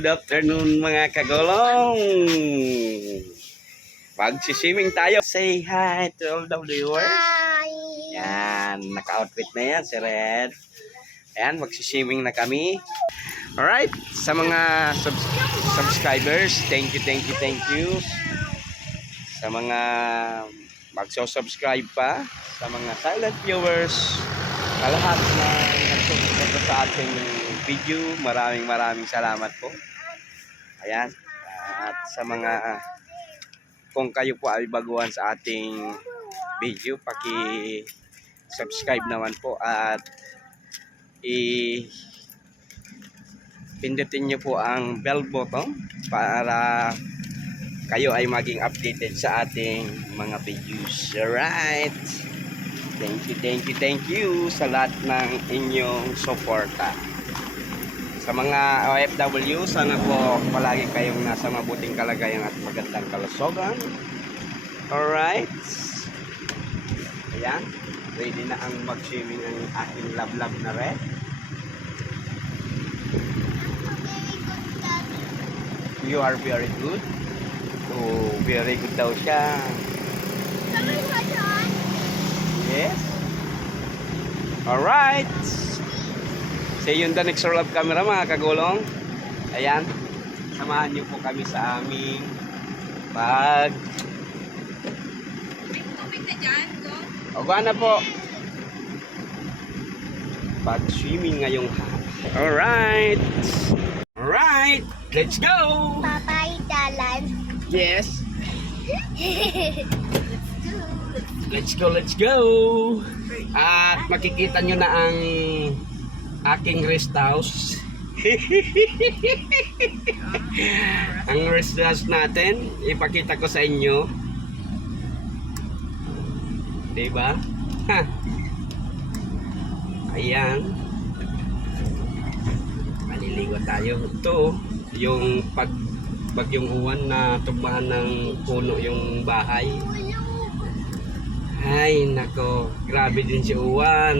Good afternoon mga kagulong. Magsiswimming tayo. Say hi to all the viewers. Hi! Yan, naka-outfit na yan si Red. Ayan, magsiswimming na kami. Alright, sa mga subscribers, thank you. Sa mga magso-subscribe pa, sa mga silent viewers, sa lahat na nagsusuporta sa ating video, maraming salamat po. Ayan, at sa mga kung kayo po ay baguhan sa ating video, paki-subscribe naman po at pindutin nyo po ang bell button para kayo ay maging updated sa ating mga videos. Alright, thank you sa lahat ng inyong suporta. Sa mga OFW, sana po palagi kayong nasa mabuting kalagayan at magandang kalusugan. Alright, ayan, ready na ang mag-swimming ang aking love na Red. You are very good. Oh, very good daw siya. Yes. Alright. See you in the next roll of camera mga kagulong. Ayan. Samahan niyo po kami sa aming pag... Tubig na dyan, go. Oga na po. Pag-swimming ngayong hapon. Alright. Alright. Let's go. Papay dalan. Yes. Let's go. At makikita nyo na ang aking rest house. Ang rest house natin, ipakita ko sa inyo. Diba? Ha. Ayan. Maliligo tayo. Ito, yung bagyong uwan na tubahan ng puno yung bahay. Ay, nako. Grabe din si Uwan.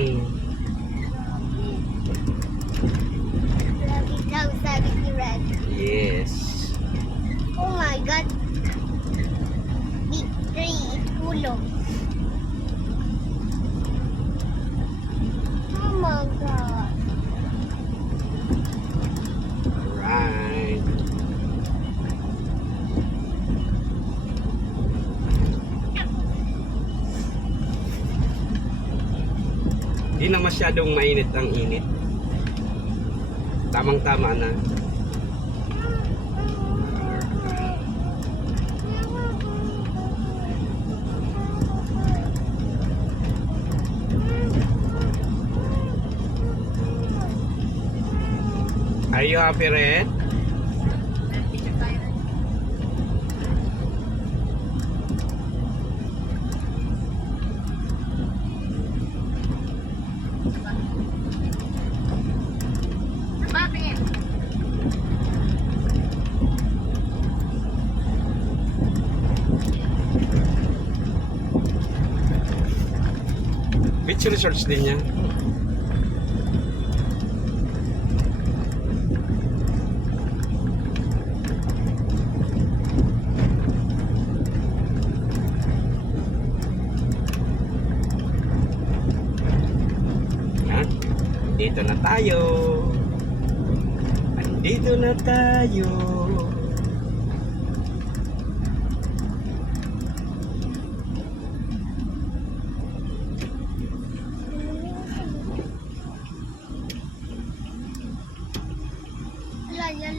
Grabe daw, sabi ni Red. Yes. Oh my God. Big tree, puno. Oh my God. Alright. Di na masyadong mainit ang init. Tamang-tama na. Are you happy, Red? Bakit? Beach resorts din niya. Yan. Dito na tayo. Andito na tayo.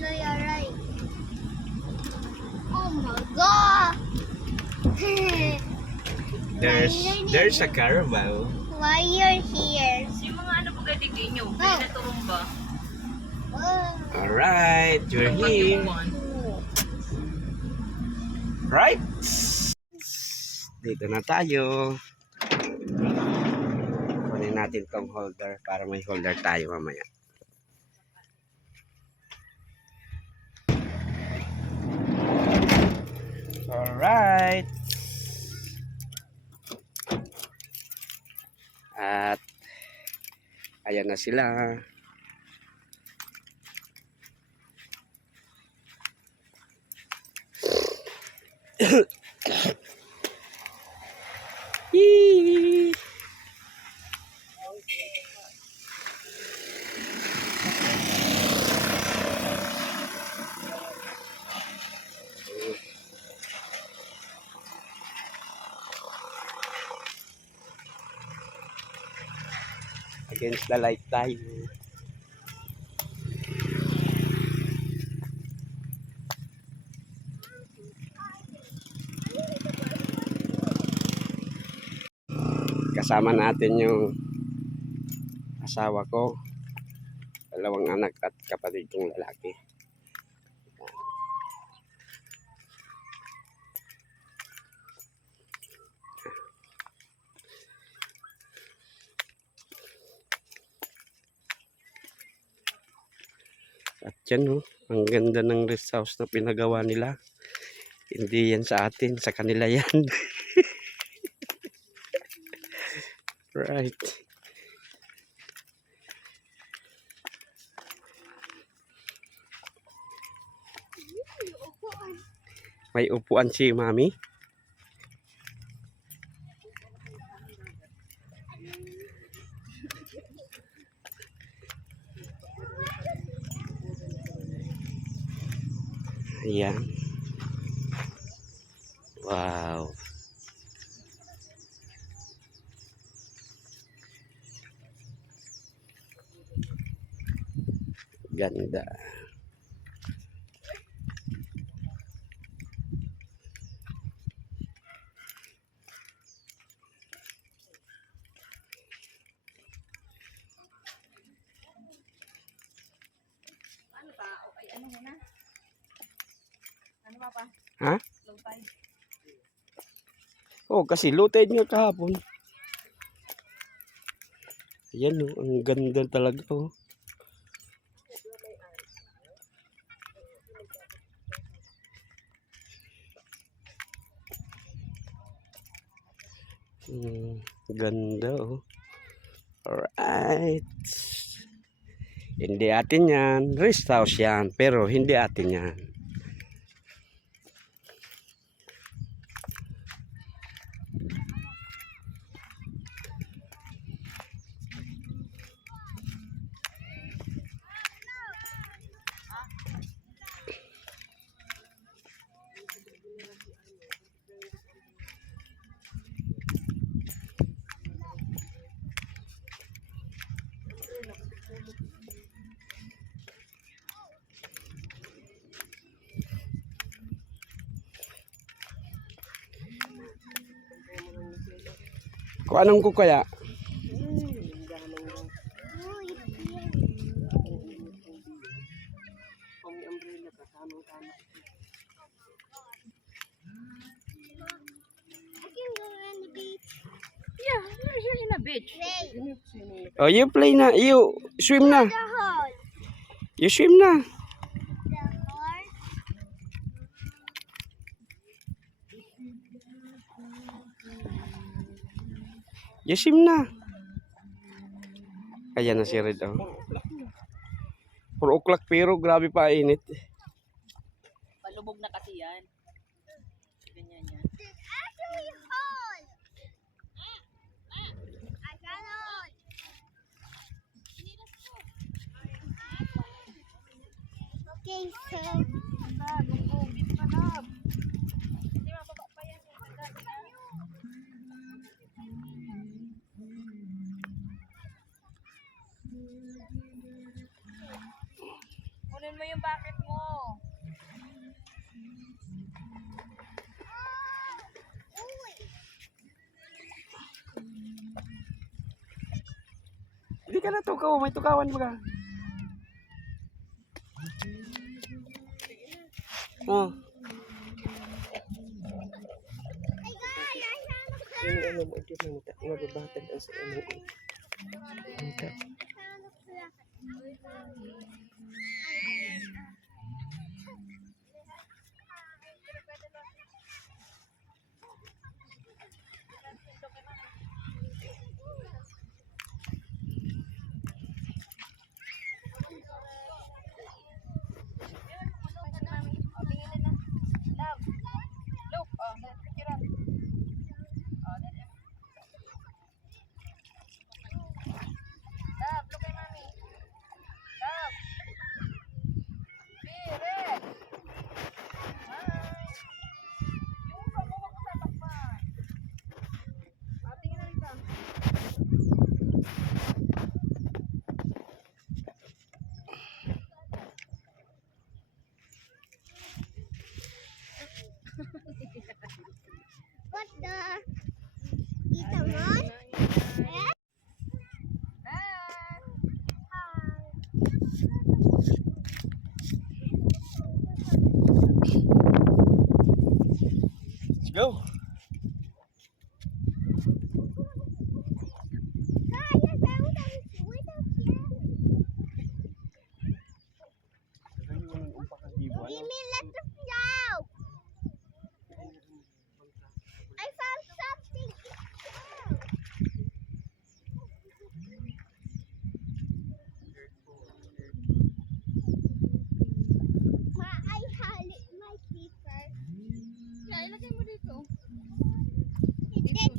Yaray. Oh my God. There's a Carabao. Why you're here? Yung mga ano po gatigin nyo, Oh. may naturumba. Oh. Alright, you're here. Right? Dito na tayo. Kunin natin tong holder para may holder tayo mamaya. Alright. At ayan na sila. against the light tayo. Kasama natin yung asawa ko, dalawang anak at kapatid kong lalaki. At yan oh, ang ganda ng rest house na pinagawa nila. Hindi yan sa atin, sa kanila yan. Right. May upuan si Mami. Ayan. Wow. Ganda. Ano pa? Okay, ano muna? Ano pa? Ha? Low tide. Oh, kasi low tide nga kahapon. Ayan oh, ang ganda talaga oh. Ganda oh. Alright. Hindi atin yan. Rest house yan. Pero hindi atin yan. Kung anong ko kaya? I can go on the beach. Yeah, we're here in a beach. Wait, Oh, you play na. You swim na. the hole. You swim na. The hole. You swim na. Ayan na si Red oh. 4 o'clock pero grabe pa init. Palubog na kasi yan. Ganyan yan. There's actually a hole. I got a hole. Okay, so Kunin mo yung bucket mo. Hindi ka na tukaw. May tukawan mo ka. Oh. Ini ano mo ito nang mababatag ang sa ano. Look, oh, picture. Oh, Love, look at mommy. Love. Tamon? Let's go. Kaya sa utang without yan. Give me letter flow. I found something. I hali my paper. Kaya ilagay mo dito.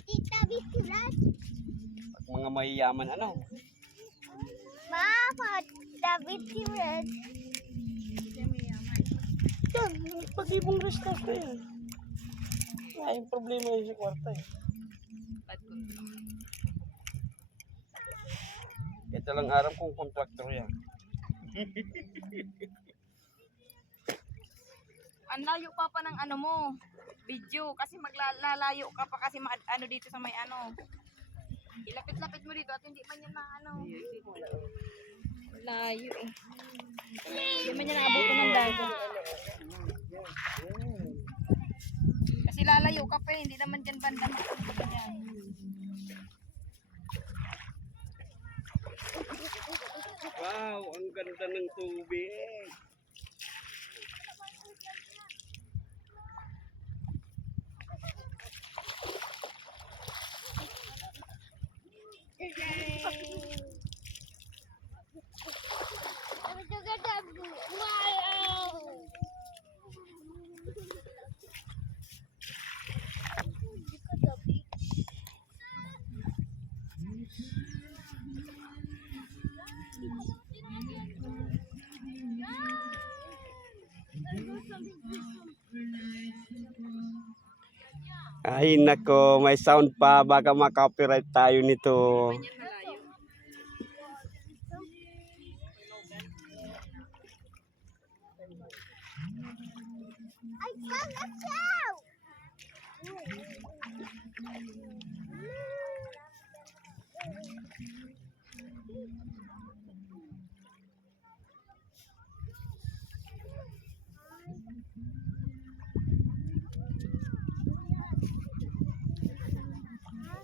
Tita Bikulat. Pag mga mayayaman, ano? Mama, David Bikulat. Kaya may yaman. Yan, pag-ibong restart na yan. Ay, yung problema yun sa kwarta eh. Bad control. Ito lang aram kung contractor yan. Ang layo pa ng ano mo, video. Kasi maglalayo ka pa kasi ano dito sa may ano. Ilapit-lapit mo dito at hindi man yan ano. Layo eh. Hindi man yan naabuto ng dagat. Kasi lalayo ka pa eh, hindi naman dyan banda mapunta yan. Wow, ang ganda ng tubig. Wow! Ay nako, may sound pa. Baka ma-copyright tayo nito. Yan malayo. I found a cow!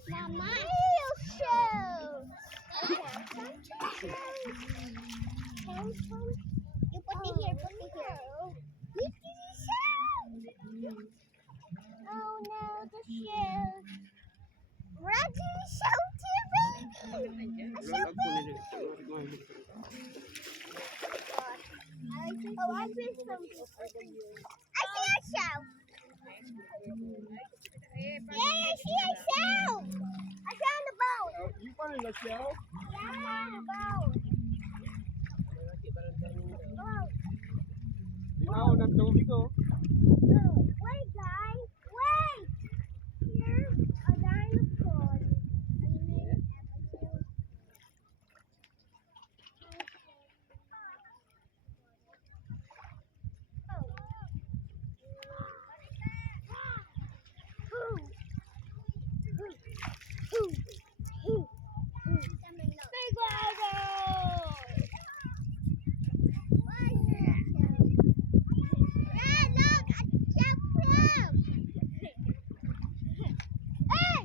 Mama, show! You put it here, put it here. This is a shell! Oh no, the shell! Run to the shelter, baby! A shelter! Oh, I see something. I see a shell! Yeah, I see a shell! I found a boat! You found a shell? Yeah, a boat! Boat! Linaw ng tubig oh. Wait, guys! Wait! Here's a dinosaur. Big water! Yeah, look! A jump rope! Hey!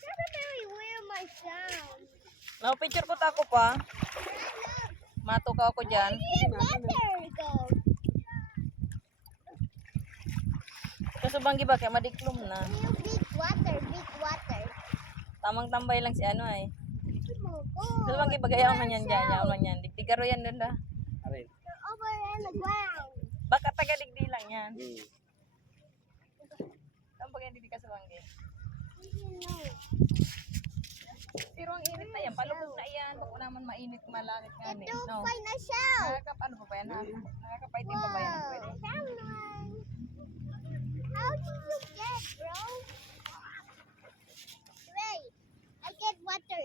That's a very weird my sound. Now picture ko tako pa. Matukaw ako dyan. Where water go? Kasubang giba kaya madiklom na. New big water, big water. Tamang tambay lang si ano ay. Oh, Kasubang giba kaya man yan dyan. Yaon man yan. Digdigaro yan doon da. Aray. they're over in the ground. Baka taga-digdi lang yan. Hmm. Tampag yan digdi kasubang git. We didn't know. Pero ang init na yan. Palubog na yan. Bako naman mainit malanit nga They ni. don't No. find a shell. Ano pa ba yan ha? Nakakapaitin pa ba yan? Whoa, Pwede. found one. How did you get, bro? Wait, I get water.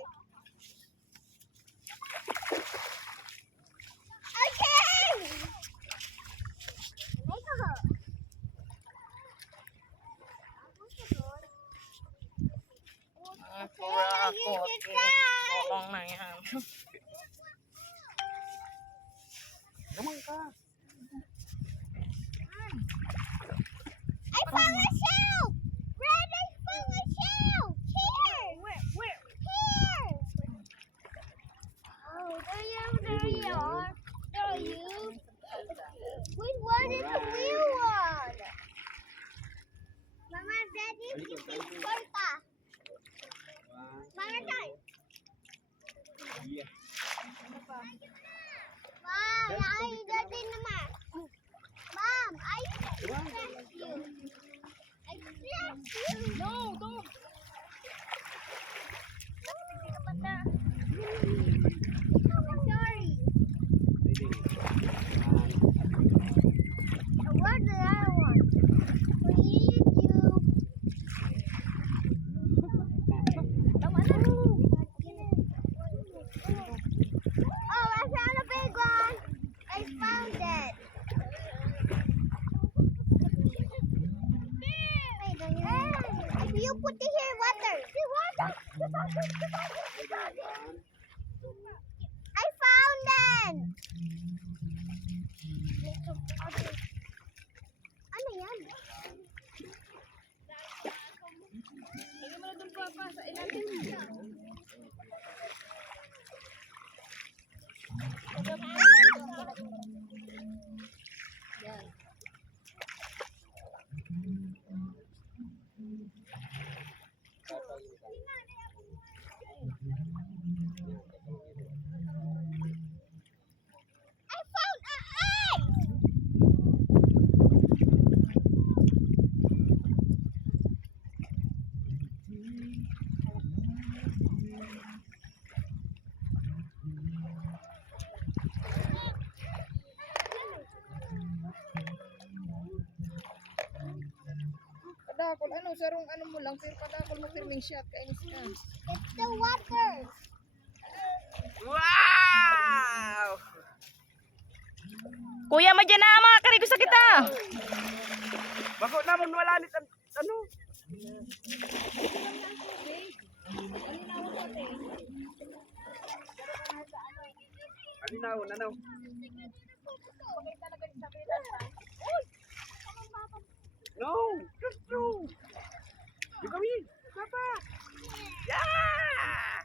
Okay. Make a hole. Takot. It's time. Tulong na yan. Naman ka. I found a shell. Red, I found a shell. Here. Where? Here. Oh, there you are. There are you. Which one is the real one? Mama, Daddy, it's Porta. Mama, time. Yeah. Mom, I Daddy naman. Mom, I bless you. I bless you. No, don't. Sorry. What did I want? Please you. Oh, I found a big one. I found it. If you put it here, water. I found it. Ano yan? Lagyan mo na doon papa sa ilalim. I found an egg. Padakol, ano, sarong ano mo lang, pero padakol mo firming shot, kainis ka. It's the water. Wow! Kuya, madyan na mga karigo sa kita. Bako naman wala nit ano. Alinaw, nanaw. No, just true. You come in. Papa. Yeah.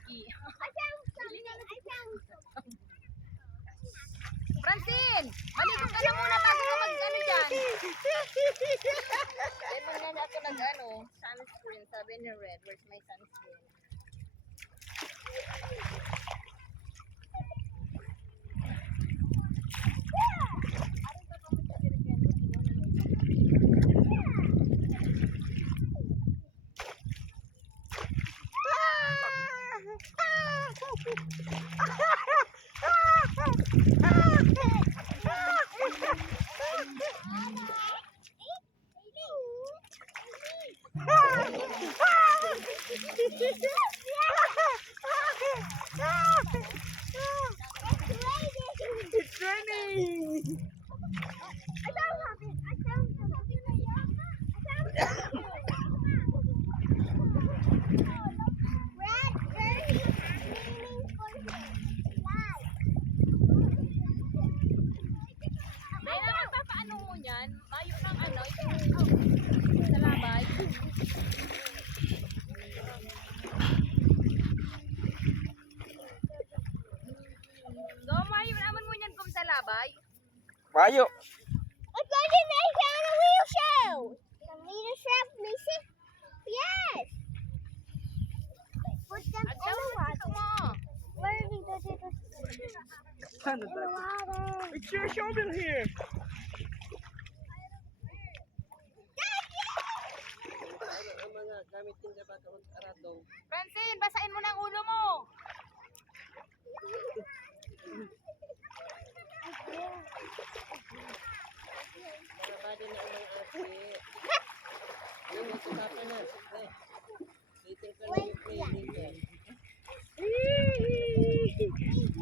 I found something. I found something. Francine, maligo ka na muna bago ka mag-ano dyan. Eh, pag na ako nag-ano, sunscreen, sabi ni Red, where's my sunscreen? It's raining. I found something. I found something. I found something. Red, dirty, meaning for life. Ay, naman pa paano mo yan? Mayo ng ano, ito sa labay. So, mayo naman mo yan kung sa labay. Mayo. Look like it, I found a wheel shell. The leader shell, Missy? Yes. Put them At in the mo. water. Where did you put it? Ano In the water. It's your shoulder here. Francine, basahin mo ng ulo mo.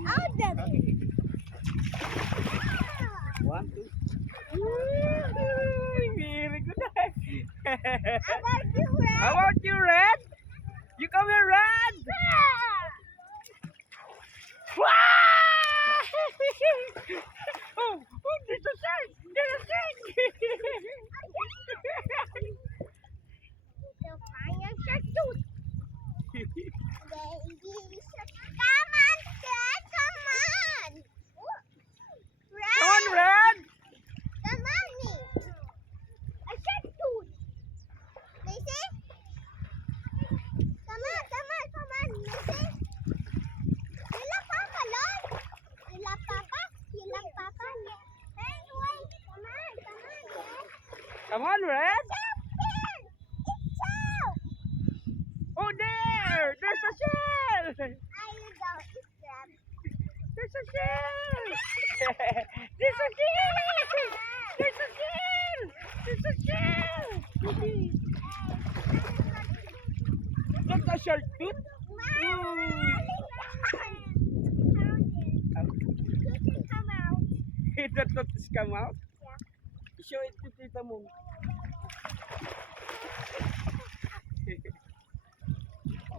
Oh, the One, two. Very good. How about you, Red? How about you, Red? You come here, Red! Oh, there's a shark! There's a shark! The fire shark dude. Baby shark. Come on, Dad. Come on. Red. Come on, Red! Come on, me. A shark dude. Missy? Come on, Missy. You love Papa, Lord. You love Papa? You love Papa? Hey, wait. Come on, Dad. Come on, Red! It's out. Oh, there! There's a shell! I don't eat them. There's a shell! There's a shell! There's a shell! There's a shell! That's a shark tooth? The tooth is come out? Show it to Tita Moon.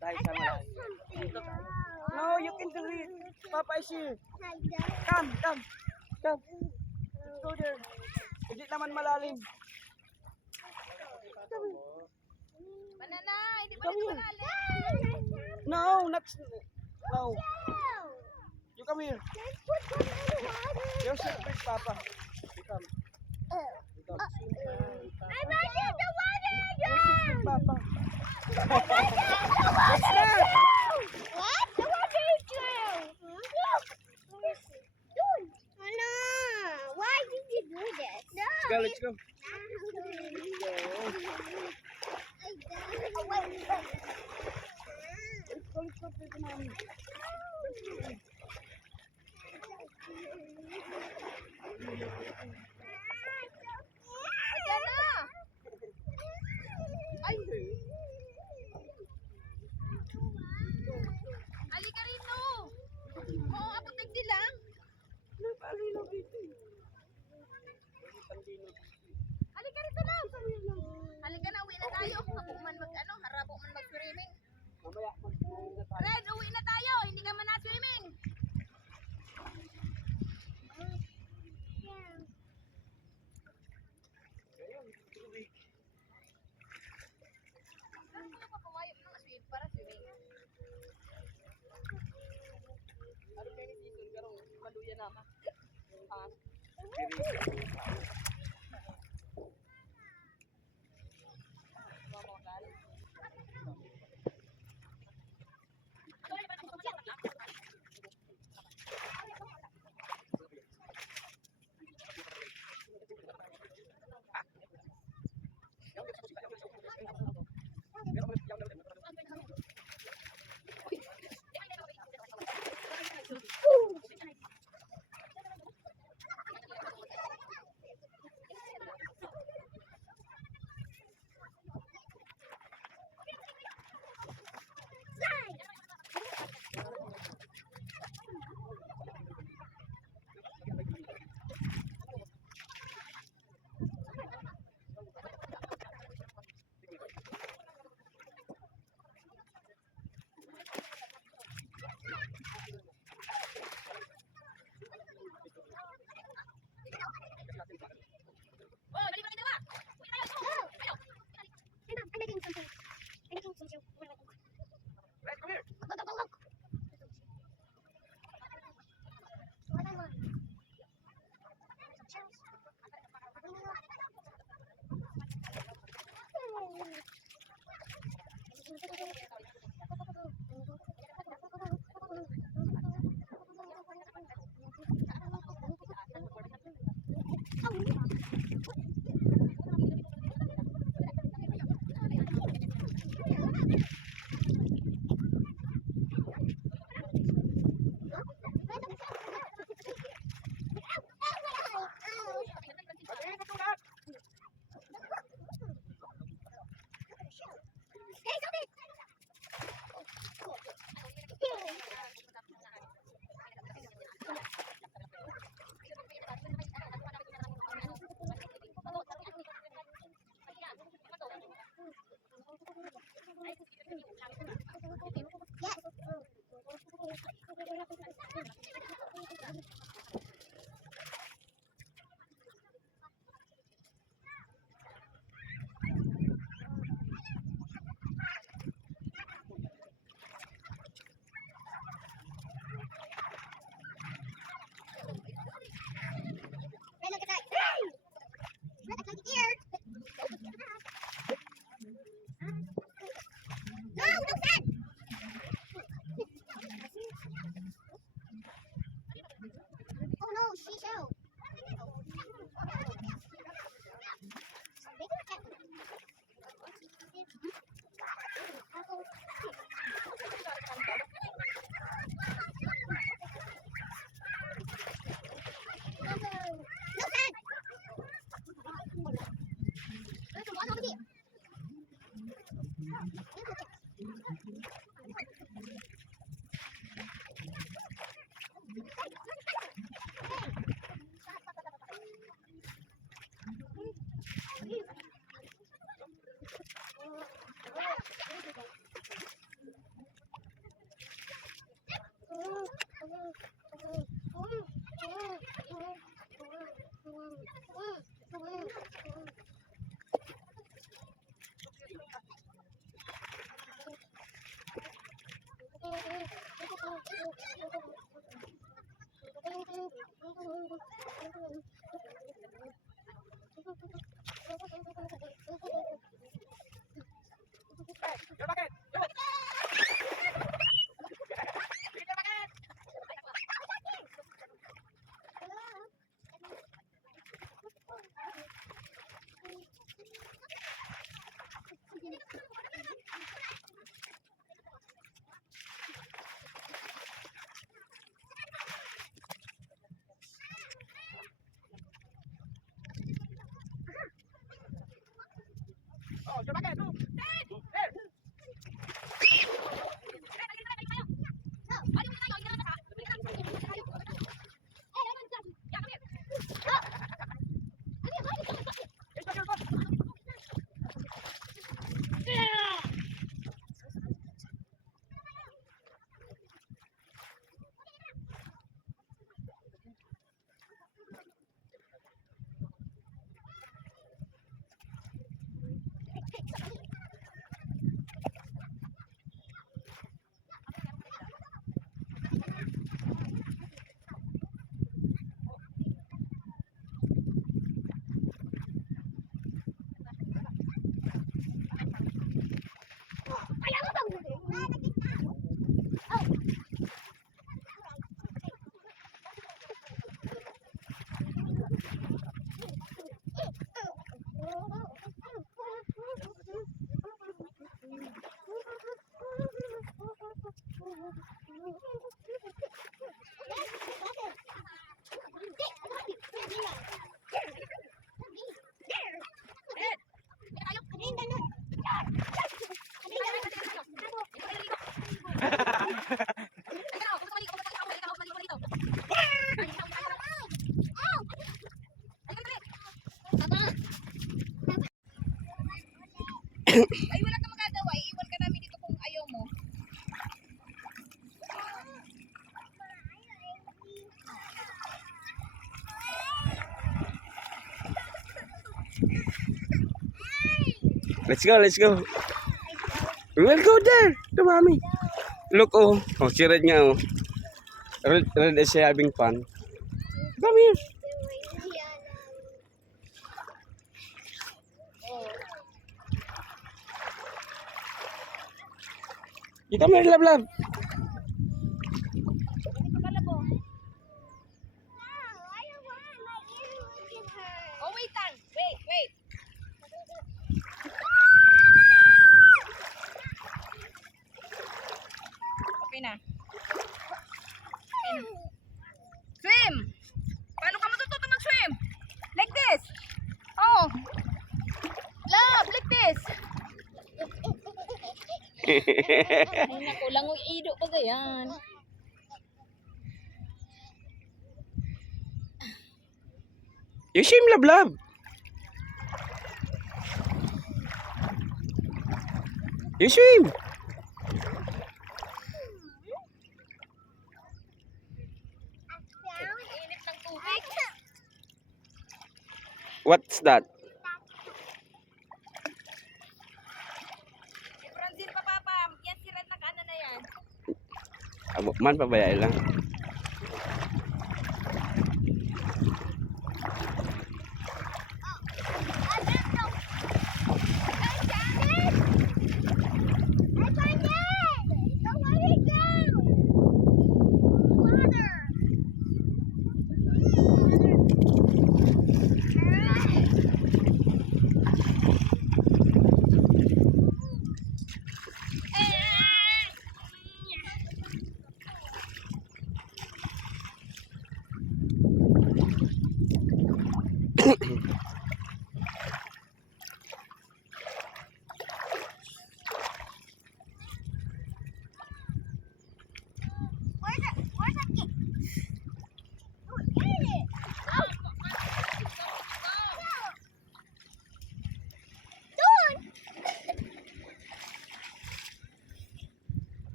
Tayo sa malalim. No, you can do it. Papa is here. Come. Let's go there. Hindi naman malalim. Banana, hindi ba dito malalim? No, not. No. You come here. You're separate, Papa. You come. You come. I'm under the water You're separate, Papa. What? The water is drowned. Look. Dude. Anna, why did you do this? No. Let's go. Ayan na! Ay! Halika rito! Oo, apotek din lang. Halika rito lang! Halika na, uwi na tayo. Ako man harabo man mag-swimming. Red, uwi na tayo! Hindi ka man na-swimming! Ano pa kawayo ng swim para swimming? Ano kayo ni season karong maluya naman? Ay, wala kang magagawa. Iiwan ka namin dito kung ayaw mo. Let's go, let's go. We'll go there. To mommy. Look, oh. Oh, si Red nga, oh. Red is having fun. Come here. You come here, love, love. Oh, wait lang. Wait. Okay na. Swim! Paano ka matututo mag-swim? Like this. Oh. Love, like this. Ay, naku, langoy ido pa gayan. You swim, love, love. You swim. Init ng tubig. What's that? Si Francine pa, Papa. Yan si Red na kaano na yan. Abo man, pabayay lang.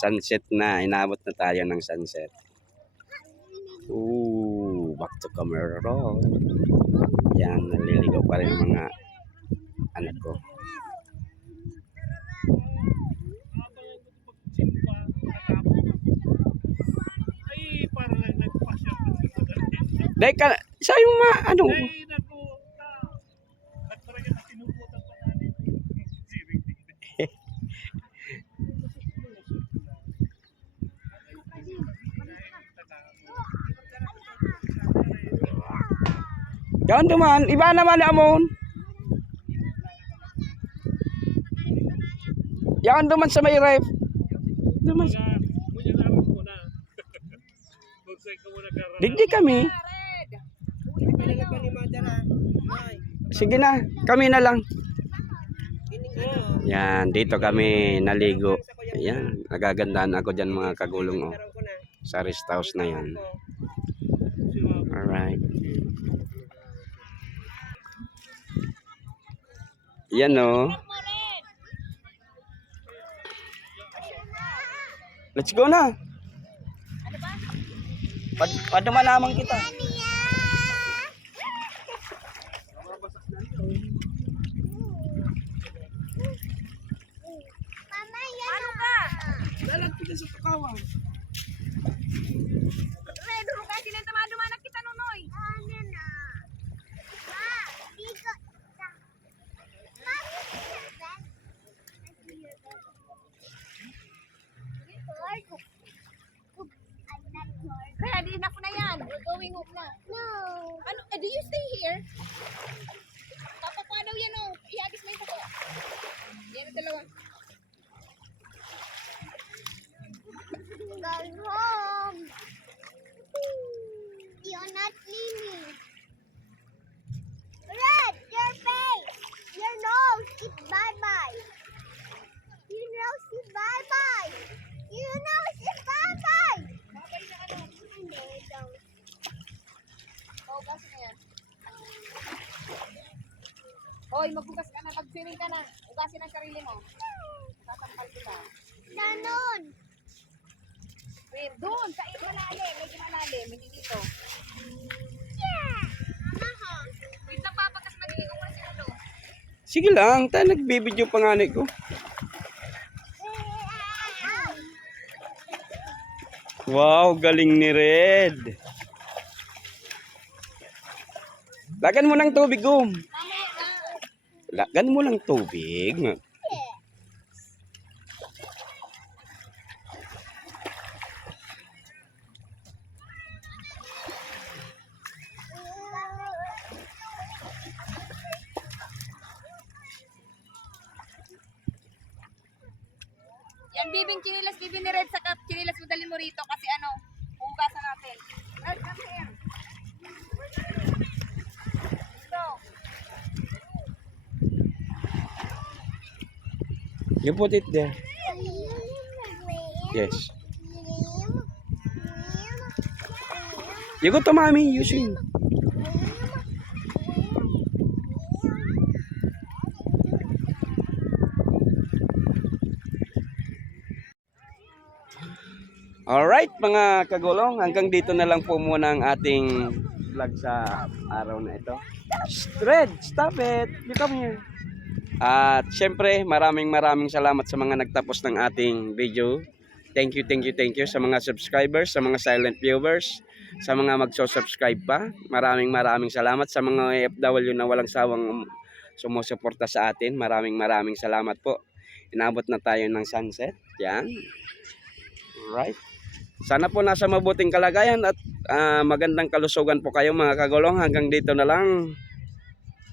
Sunset na. Inabot na tayo ng sunset. Ooh, back to camera roll. Yan, naliligaw pa rin ang mga anak ko. Ay, para lang nagpasya. Dahil ka, siya yung ano. Ay, naku. At talaga na sinubutan pa namin. Siring din. Yan duman, iba naman amon. Yan duman sa may ref. Duman. Muna naroon ko na. Magsay ka muna ka. Digdi kami. Sige na, kami na lang. Yan, dito kami naligo. Yan, nagagandaan ako dyan mga kagulong oh. Sa rest house na yan. Alright. Yan oh. Let's go na. Paduman naman kita. Mama, yan Ano ka? Lalag kita sa tukawang. Red, kasi nang tamadumanak kita nunoy. ano na? Ma, dito. Ready na po na yan. We're going home na. No. Ano? Do you stay here? Papapadaw yan oh. Iagis mo yung puko. Yan ang dalawa. Go home. You're not cleaning. Red, your face. Your nose. It's bye-bye. Your nose is bye-bye. Your nose is bye-bye. Babay na ano. No, don't. Oh, gas na yan. Hoy, magbugas ka na. Mag-swimming ka na. Ugasin ang sarili mo. Tatampal kita. Ganon. Wait, doon. Sa malalim. Medyo malalim. Hindi dito. Yeah. Mama, Wait na papa. Kasi magiging mo na si Ulo. Sige lang, tayo nagbibideo panganay ko. Wow, galing ni Red. Lagan mo ng tubig, Gum. Lagan mo ng tubig. Yan, bibing chinilas, bibing ni Red sa cup. Chinilas mo dalhin mo rito kasi ano, hugasan natin. Red, come here. Ito. You put it there. Yes. You go to mommy, you swim. Alright mga kagulong, hanggang dito na lang po muna ang ating vlog sa araw na ito. Red, stop it! You come here. At syempre, maraming salamat sa mga nagtapos ng ating video. Thank you sa mga subscribers, sa mga silent viewers, sa mga magso-subscribe pa. Maraming salamat sa mga OFW na walang sawang sumusuporta sa atin. Maraming salamat po. Inabot na tayo ng sunset. Yan. Right. Sana po nasa mabuting kalagayan at magandang kalusugan po kayo mga kagulong. Hanggang dito na lang.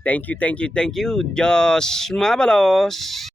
Thank you. Diyos mabalos!